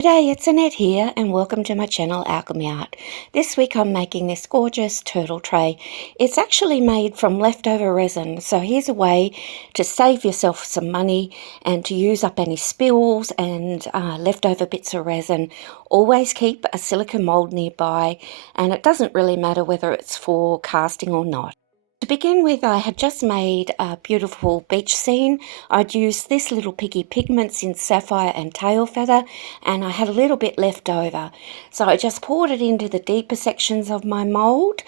G'day, it's Annette here and welcome to my channel Alchemy Art. This week I'm making this gorgeous turtle tray. It's actually made from leftover resin, so here's a way to save yourself some money and to use up any spills and leftover bits of resin. Always keep a silicone mould nearby, and it doesn't really matter whether it's for casting or not. To begin with, I had just made a beautiful beach scene. I'd used this little piggy pigments in sapphire and tail feather, and I had a little bit left over. So I just poured it into the deeper sections of my mould,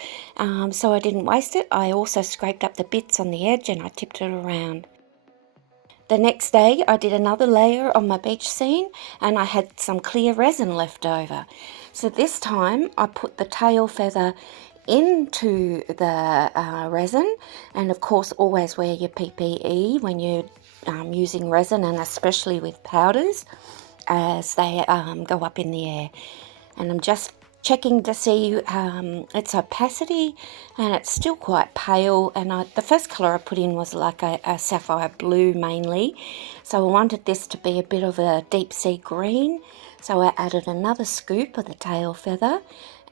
so I didn't waste it. I also scraped up the bits on the edge and I tipped it around. The next day I did another layer on my beach scene and I had some clear resin left over. So this time I put the tail feather into the resin, and of course always wear your PPE when you're using resin, and especially with powders as they go up in the air. And I'm just checking to see its opacity, and it's still quite pale, and the first colour I put in was like a sapphire blue mainly, so I wanted this to be a bit of a deep sea green, so I added another scoop of the tail feather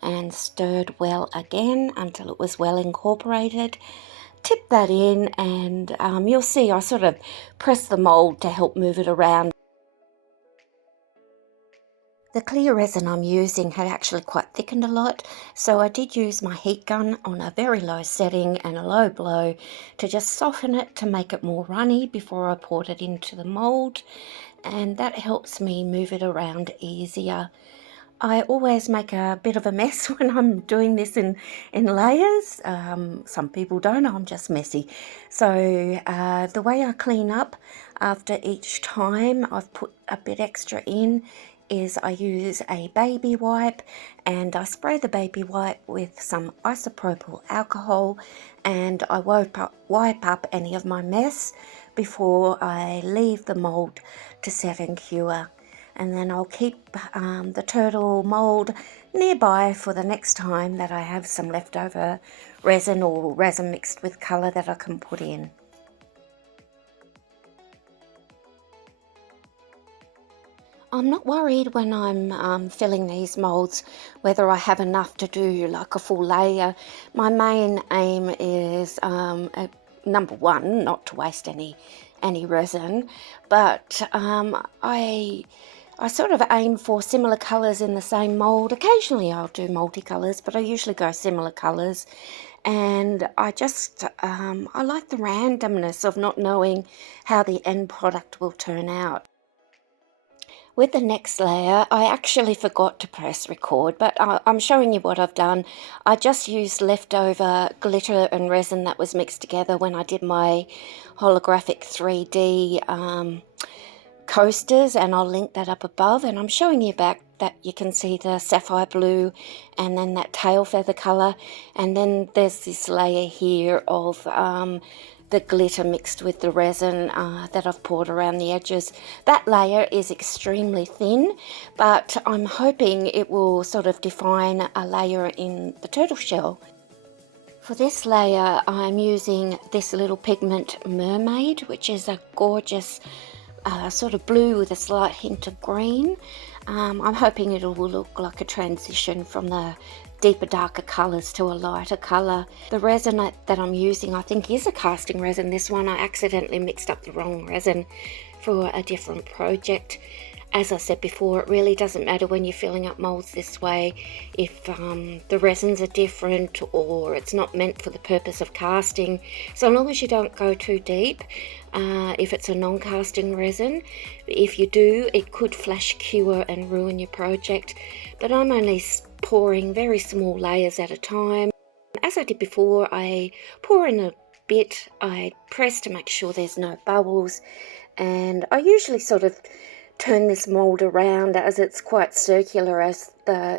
and stirred well again until it was well incorporated. Tip that in, and you'll see I sort of press the mould to help move it around. The clear resin I'm using had actually quite thickened a lot, so I did use my heat gun on a very low setting and a low blow to just soften it to make it more runny before I poured it into the mould, and that helps me move it around easier. I always make a bit of a mess when I'm doing this in layers. Some people don't, I'm just messy. So the way I clean up after each time I've put a bit extra in is I use a baby wipe, and I spray the baby wipe with some isopropyl alcohol, and I wipe up any of my mess before I leave the mould to set and cure. And then I'll keep the turtle mould nearby for the next time that I have some leftover resin or resin mixed with colour that I can put in. I'm not worried when I'm filling these moulds whether I have enough to do like a full layer. My main aim is number one, not to waste any resin, but I sort of aim for similar colours in the same mould. Occasionally I'll do multicolours, but I usually go similar colours. And I just, I like the randomness of not knowing how the end product will turn out. With the next layer, I actually forgot to press record, but I'm showing you what I've done. I just used leftover glitter and resin that was mixed together when I did my holographic 3D coasters, and I'll link that up above. And I'm showing you back that you can see the sapphire blue and then that tail feather colour, and then there's this layer here of the glitter mixed with the resin that I've poured around the edges. That layer is extremely thin, but I'm hoping it will sort of define a layer in the turtle shell. For this layer I'm using this little pigment Mermaid, which is a gorgeous sort of blue with a slight hint of green. I'm hoping it will look like a transition from the deeper, darker colours to a lighter colour. The resin that I'm using I think is a casting resin. This one I accidentally mixed up the wrong resin for a different project. As I said before, it really doesn't matter when you're filling up moulds this way if the resins are different or it's not meant for the purpose of casting, so long as you don't go too deep. If it's a non-casting resin, if you do, it could flash cure and ruin your project, but I'm only pouring very small layers at a time. As I did before, I pour in a bit, I press to make sure there's no bubbles, and I usually sort of turn this mould around as it's quite circular. As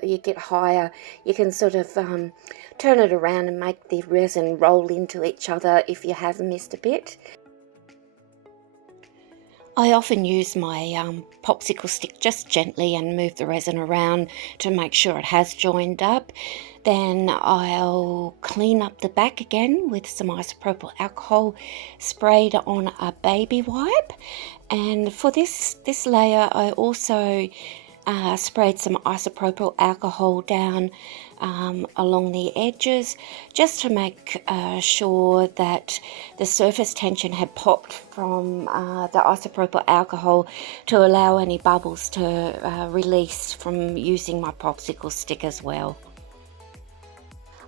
you get higher, you can sort of turn it around and make the resin roll into each other if you have missed a bit. I often use my popsicle stick just gently and move the resin around to make sure it has joined up. Then I'll clean up the back again with some isopropyl alcohol sprayed on a baby wipe. And for this layer I also sprayed some isopropyl alcohol down along the edges, just to make sure that the surface tension had popped from the isopropyl alcohol, to allow any bubbles to release from using my popsicle stick as well.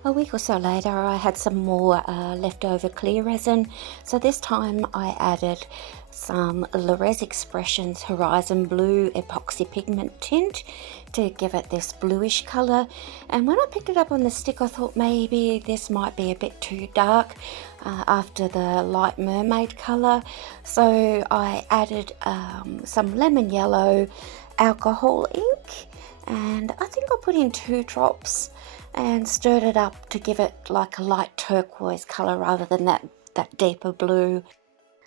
A week or so later, I had some more leftover clear resin, so this time I added some LiQWYD Expressions Horizon Blue epoxy pigment tint to give it this bluish colour. And when I picked it up on the stick, I thought maybe this might be a bit too dark after the light mermaid colour, so I added some lemon yellow alcohol ink, and I think I put in 2 drops and stirred it up to give it like a light turquoise colour rather than that deeper blue.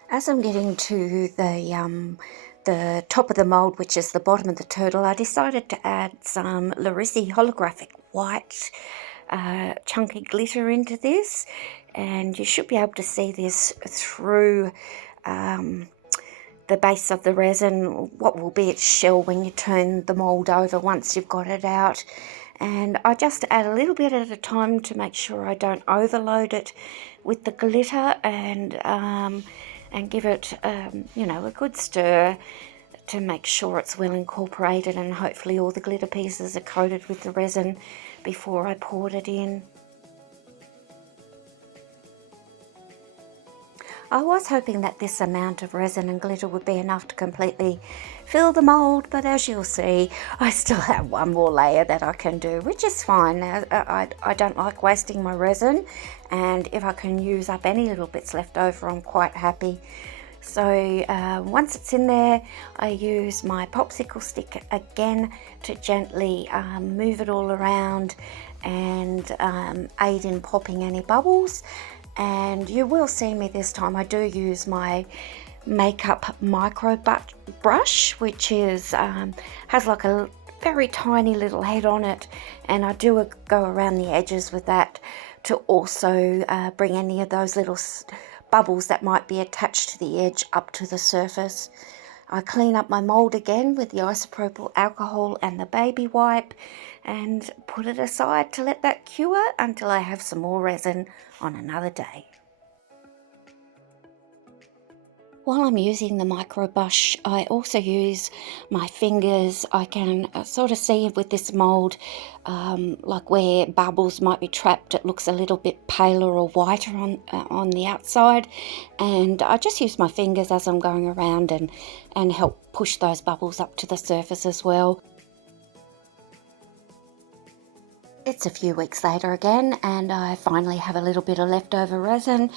As I'm getting to the top of the mould, which is the bottom of the turtle, I decided to add some LiQWYD holographic white chunky glitter into this, and you should be able to see this through the base of the resin, what will be its shell when you turn the mould over once you've got it out. And I just add a little bit at a time to make sure I don't overload it with the glitter, and give it a good stir to make sure it's well incorporated, and hopefully all the glitter pieces are coated with the resin before I poured it in. I was hoping that this amount of resin and glitter would be enough to completely fill the mould, but as you'll see, I still have one more layer that I can do, which is fine. I don't like wasting my resin, and if I can use up any little bits left over, I'm quite happy. So once it's in there, I use my popsicle stick again to gently move it all around and aid in popping any bubbles. And you will see me this time, I do use my makeup micro brush, which is has like a very tiny little head on it, and I do go around the edges with that to also bring any of those little bubbles that might be attached to the edge up to the surface. I clean up my mould again with the isopropyl alcohol and the baby wipe, and put it aside to let that cure until I have some more resin on another day. While I'm using the micro brush, I also use my fingers. I can sort of see with this mould, like where bubbles might be trapped, it looks a little bit paler or whiter on the outside, and I just use my fingers as I'm going around and help push those bubbles up to the surface as well. It's a few weeks later again, and I finally have a little bit of leftover resin.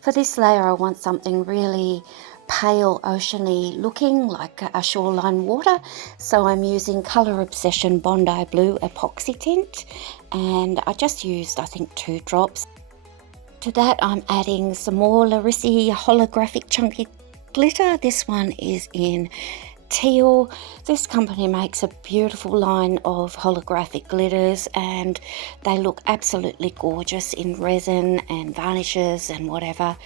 For this layer, I want something really pale oceany looking, like a shoreline water, so I'm using Colour Obsession Bondi Blue epoxy tint, and I just used I think 2 drops. To that I'm adding some more LiQWYD holographic chunky glitter. This one is in teal. This company makes a beautiful line of holographic glitters, and they look absolutely gorgeous in resin and varnishes and whatever.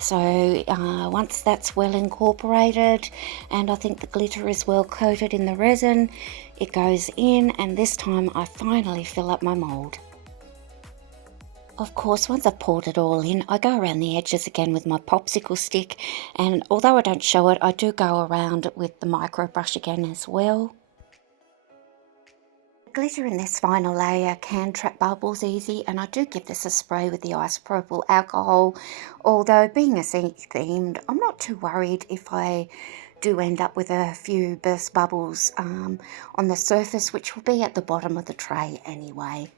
So once that's well incorporated, and I think the glitter is well coated in the resin, it goes in, and this time I finally fill up my mould. Of course, once I've poured it all in, I go around the edges again with my popsicle stick, and although I don't show it, I do go around with the micro brush again as well. The glitter in this final layer can trap bubbles easy, and I do give this a spray with the isopropyl alcohol, although being a scenic themed, I'm not too worried if I do end up with a few burst bubbles on the surface, which will be at the bottom of the tray anyway.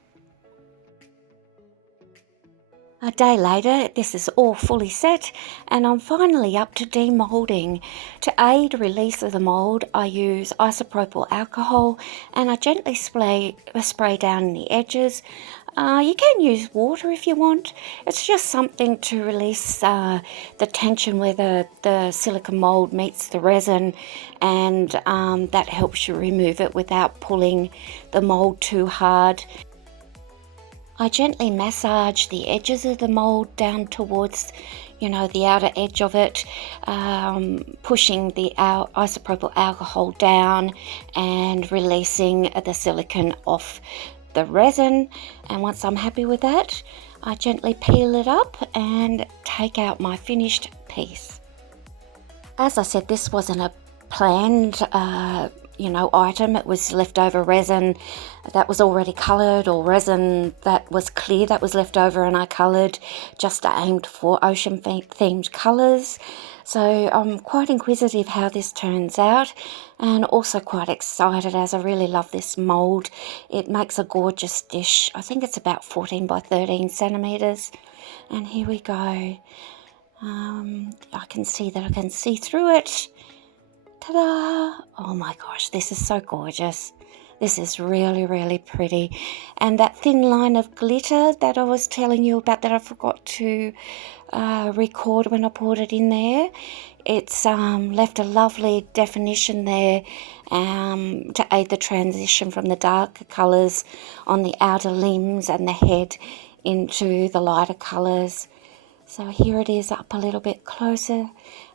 A day later, this is all fully set, and I'm finally up to demoulding. To aid release of the mould, I use isopropyl alcohol, and I gently spray down the edges. You can use water if you want. It's just something to release the tension where the silicone mould meets the resin, and that helps you remove it without pulling the mould too hard. I gently massage the edges of the mould down towards you know, the outer edge of it, pushing the isopropyl alcohol down and releasing the silicone off the resin. And once I'm happy with that, I gently peel it up and take out my finished piece. As I said, this wasn't a planned item. It was leftover resin that was already coloured, or resin that was clear that was left over and I coloured, just aimed for ocean themed colours. So I'm quite inquisitive how this turns out, and also quite excited as I really love this mould. It makes a gorgeous dish. I think it's about 14 by 13 centimetres. And here we go. I can see that I can see through it. Ta-da! Oh my gosh, this is so gorgeous. This is really, really pretty. And that thin line of glitter that I was telling you about that I forgot to record when I poured it in there, it's left a lovely definition there to aid the transition from the darker colours on the outer limbs and the head into the lighter colours. So here it is up a little bit closer,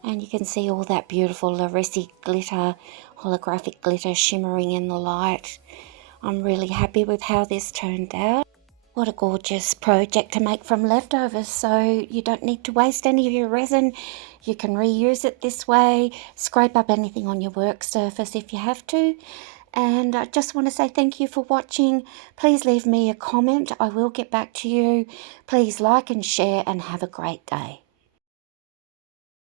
and you can see all that beautiful Larisi glitter, holographic glitter shimmering in the light. I'm really happy with how this turned out. What a gorgeous project to make from leftovers, so you don't need to waste any of your resin. You can reuse it this way, scrape up anything on your work surface if you have to. And I just want to say thank you for watching. Please leave me a comment. I will get back to you. Please like and share, and have a great day.